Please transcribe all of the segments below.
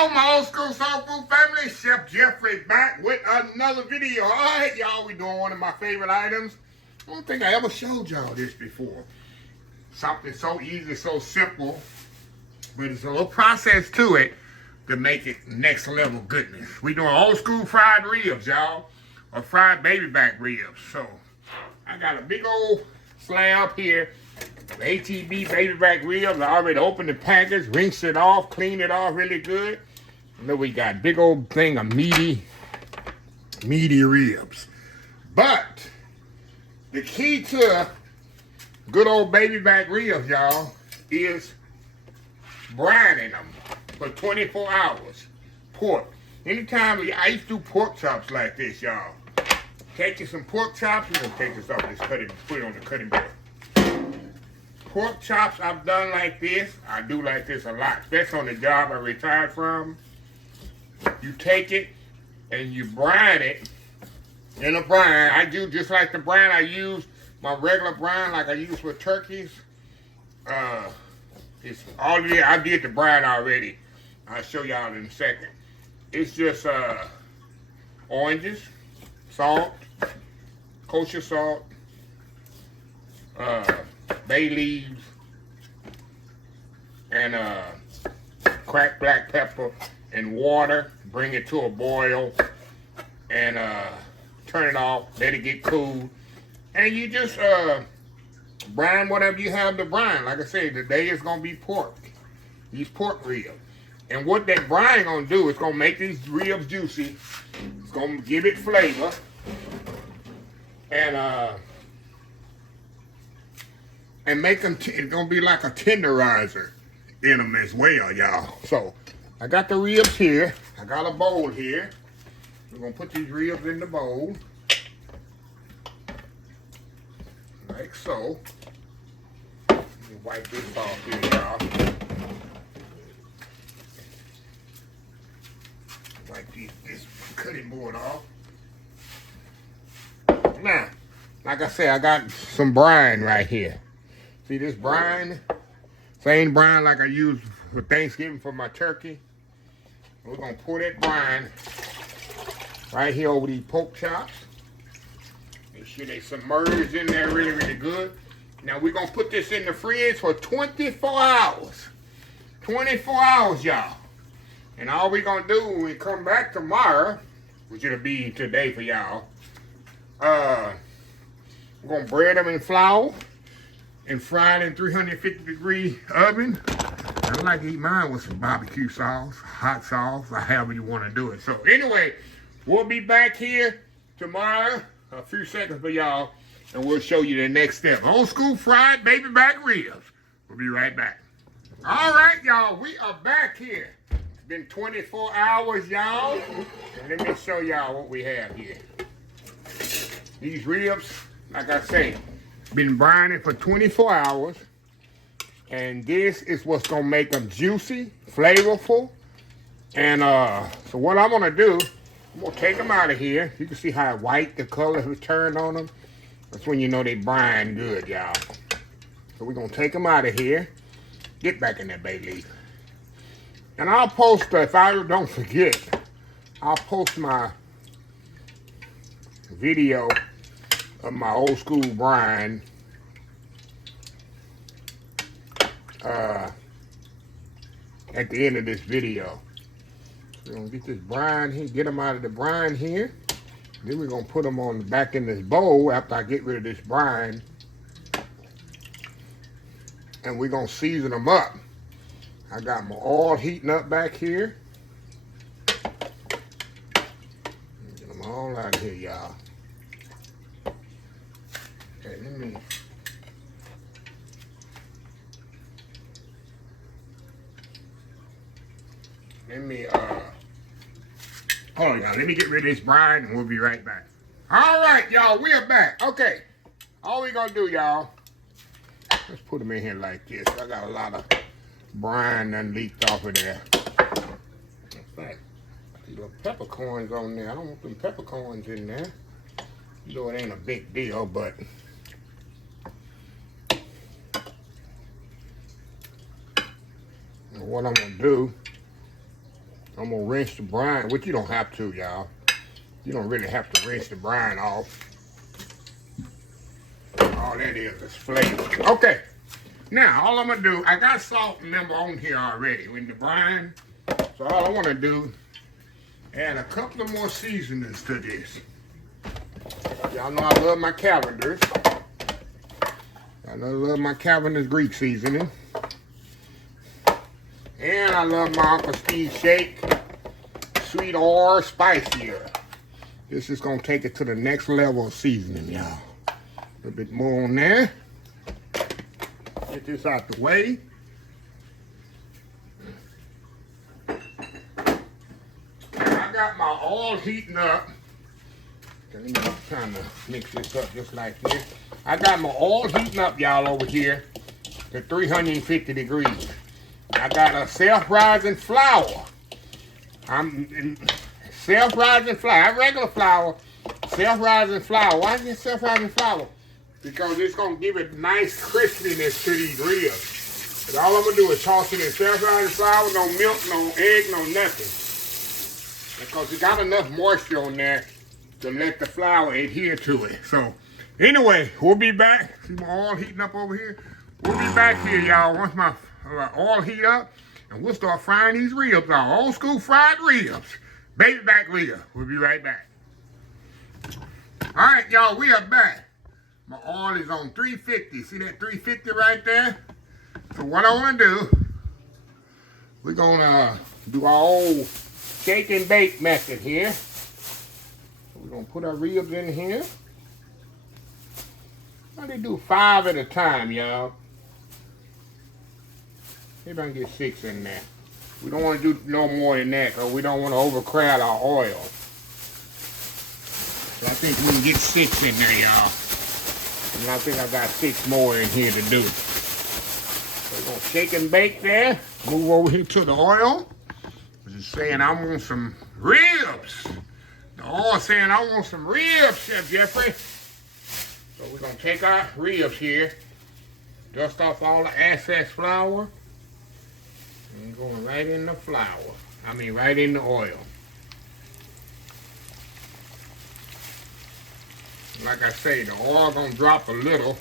Hello, my old school soul food family. Chef Jeffrey back with another video. All right, y'all, we doing one of my favorite items. I don't think I ever showed y'all this before. Something so easy, so simple, but it's a little process to it to make it next level goodness. We doing old school fried ribs, y'all, or fried baby back ribs. So I got a big old slab here. ATB baby back ribs. I already opened the package, rinsed it off, cleaned it off really good. And then we got big old thing of meaty ribs. But the key to good old baby back ribs, y'all, is brining them for 24 hours. Pork. Anytime I used to do pork chops like this, y'all. Take you some pork chops. We're gonna take this off. Let's cut it. Put it on the cutting board. Pork chops I've done like this. I do like this a lot, especially on the job I retired from. You take it and you brine it in a brine. I do just like the brine I use, my regular brine like I use for turkeys. It's all of it. I did the brine already. I'll show y'all in a second. It's just oranges, salt, kosher salt, bay leaves, and cracked black pepper and water. Bring it to a boil and turn it off, let it get cool. And you just brine whatever you have to brine. Like I said, today is gonna be pork. These pork ribs. And what that brine gonna do is gonna make these ribs juicy. It's gonna give it flavor. And make them, it's gonna be like a tenderizer in them as well, y'all. So, I got the ribs here. I got a bowl here. We're gonna put these ribs in the bowl. Like so. Let me wipe this off here, y'all. Wipe this cutting board off. Now, like I said, I got some brine right here. See this brine? Same brine like I use for Thanksgiving for my turkey. We're gonna pour that brine right here over these pork chops. Make sure they submerged in there really, really good. Now we're gonna put this in the fridge for 24 hours. 24 hours, y'all. And all we're gonna do when we come back tomorrow, which it'll be today for y'all, we're gonna bread them in flour and fried in 350-degree oven. I like to eat mine with some barbecue sauce, hot sauce, or however you want to do it. So anyway, we'll be back here tomorrow, a few seconds for y'all, and we'll show you the next step. Old school fried baby back ribs. We'll be right back. All right, y'all, we are back here. It's been 24 hours, y'all. And let me show y'all what we have here. These ribs, like I say, been brining for 24 hours. And this is what's gonna make them juicy, flavorful. And so what I'm gonna do, I'm gonna take them out of here. You can see how white the color has turned on them. That's when you know they brine good, y'all. So we're gonna take them out of here. Get back in that bay leaf. And I'll post, if I don't forget, I'll post my video of my old school brine at the end of this video. We're gonna get this brine here, get them out of the brine here. Then we're gonna put them on back in this bowl after I get rid of this brine. And we're gonna season them up. I got my oil heating up back here. Get them all out of here, y'all. Okay, hold on, y'all. Let me get rid of this brine and we'll be right back. All right, y'all, we are back. Okay, all we gonna do, y'all, let's put them in here like this. I got a lot of brine done leaked off of there. In fact, these little peppercorns on there. I don't want them peppercorns in there. You know it ain't a big deal, but what I'm gonna do, I'm gonna rinse the brine, which you don't have to, y'all. You don't really have to rinse the brine off. All that is flavor. Okay, now all I'm gonna do, I got salt, remember, on here already in the brine. So all I wanna do, add a couple of more seasonings to this. Y'all know I love my calendars. I love my Calvin's Greek seasoning. And I love my Uncle Steve Shake, sweet or spicier. This is gonna take it to the next level of seasoning, y'all. A little bit more on there. Get this out the way. I got my oil heating up. Let me kind of mix this up just like this. I got my oil heating up, y'all, over here to 350 degrees. I got a self-rising flour. Self-rising flour, regular flour, self-rising flour. Why is it self-rising flour? Because it's going to give it nice crispiness to these ribs. But all I'm going to do is toss it in self-rising flour, no milk, no egg, no nothing. Because it got enough moisture on there to let the flour adhere to it. So, anyway, we'll be back. See my oil heating up over here? We'll be back here, y'all, once my oil heat up, and we'll start frying these ribs, our old school fried ribs. Baby back ribs. We'll be right back. All right, y'all, we are back. My oil is on 350. See that 350 right there? So what I want to do, we're going to do our old shake and bake method here. We're going to put our ribs in here. How do you do 5 at a time, y'all? Maybe I can get 6 in there. We don't want to do no more than that because we don't want to overcrowd our oil. So I think we can get 6 in there, y'all. And I think I got 6 more in here to do. So we're going to shake and bake there. Move over here to the oil. Just saying I want some ribs. The oil saying I want some ribs, Chef Jeffrey. So we're going to take our ribs here. Dust off all the excess flour. And going right in the flour. I mean, right in the oil. Like I say, the oil gonna drop a little.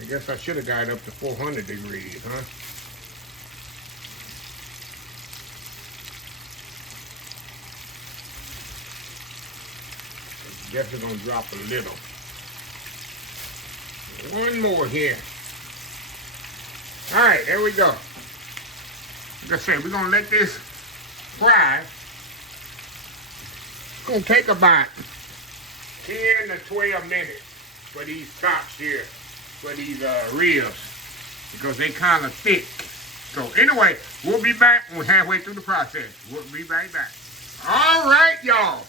I guess I should have got it up to 400 degrees, huh? Guess it's gonna drop a little. One more here. All right, there we go. Like I said, we're gonna let this fry. It's gonna take about 10 to 12 minutes for these chops here, for these ribs, because they kind of thick. So anyway, we'll be back when we're halfway through the process. We'll be right back. All right, y'all.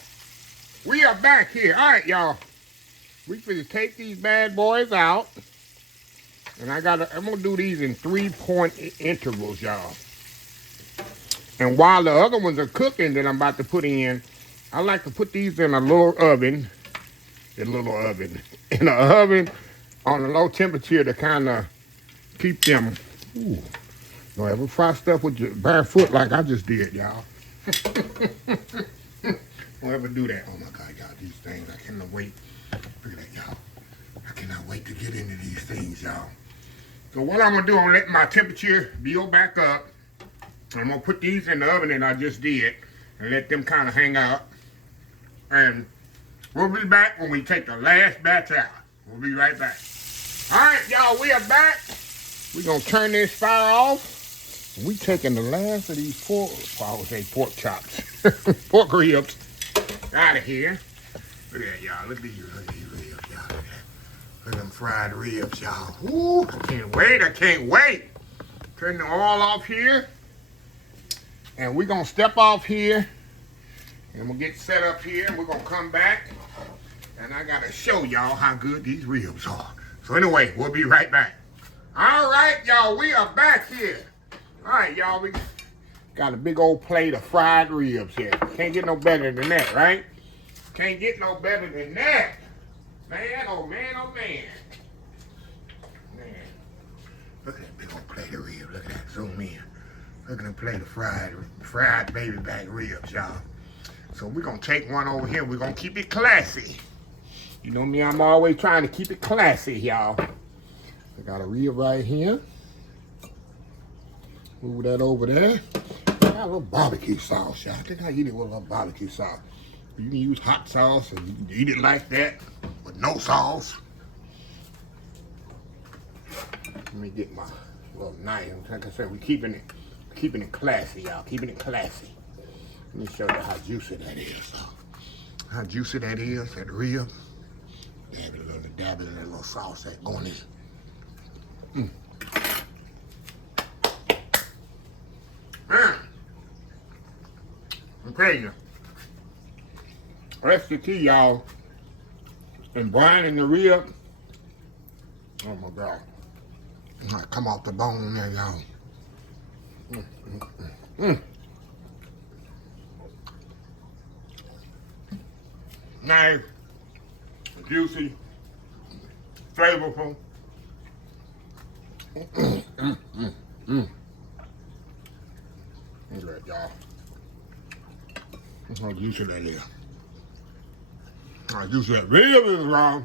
We are back here. All right, y'all. We finna take these bad boys out. And I'm gonna do these in 3-point intervals, y'all. And while the other ones are cooking that I'm about to put in, I like to put these in a little oven. In an oven on a low temperature to kind of keep them. Ooh, don't ever fry stuff with your bare foot like I just did, y'all. Don't ever do that. Oh my God, y'all, these things, I cannot wait. Look at that, y'all. I cannot wait to get into these things, y'all. So what I'm gonna do, I'm gonna let my temperature build back up. I'm gonna put these in the oven that I just did and let them kind of hang out. And we'll be back when we take the last batch out. We'll be right back. All right, y'all, we are back. We're going to turn this fire off. We taking the last of these pork chops, pork ribs out of here. Look at that, y'all. Look at these ribs, y'all. Look at them fried ribs, y'all. Ooh, I can't wait. Turn the oil off here. And we're going to step off here. And we'll get set up here, and we're going to come back, and I got to show y'all how good these ribs are. So anyway, we'll be right back. All right, y'all, we are back here. All right, y'all, we got a big old plate of fried ribs here. Can't get no better than that, right? Can't get no better than that. Man, oh man, oh man. Man, look at that big old plate of ribs. Look at that, zoom in. We're gonna play the fried baby back ribs, y'all. So we're gonna take one over here. We're gonna keep it classy. You know me, I'm always trying to keep it classy, y'all. I got a rib right here. Move that over there. Got a little barbecue sauce, y'all. I think I eat it with a little barbecue sauce. You can use hot sauce and you can eat it like that with no sauce. Let me get my little knife. Like I said, we're keeping it classy, y'all. Keeping it classy. Let me show you how juicy that is. How juicy that is, that rib. Dab it in that little sauce that's going in. Man, I'm telling you, that's the key, y'all. And brining the rib. Oh my God. Might come off the bone there, y'all. Nice, juicy, flavorful. Look at that, y'all. That's how juicy that is. How juicy that rib is, y'all.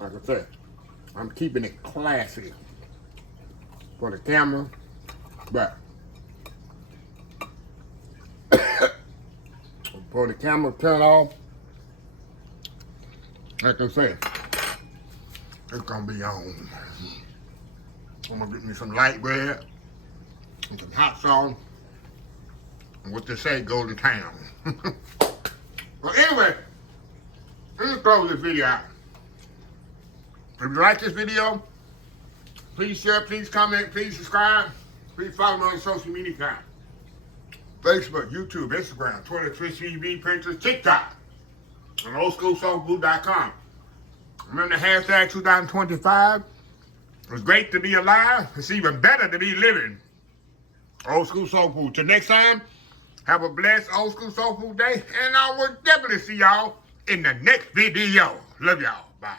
Like I said, I'm keeping it classy for the camera, but for the camera turn off, like I said, it's gonna be on. I'm gonna get me some light bread and some hot sauce, and what they say, golden town. Well, anyway, let me close this video out. If you like this video, please share, please comment, please subscribe. Please follow me on social media accounts. Facebook, YouTube, Instagram, Twitter, Twitch TV, Pinterest, TikTok, and oldschoolsoulfood.com. Remember the hashtag 2025. It's great to be alive. It's even better to be living. Old School Soul Food. Till next time, have a blessed Old School Soul Food day. And I will definitely see y'all in the next video. Love y'all. Bye.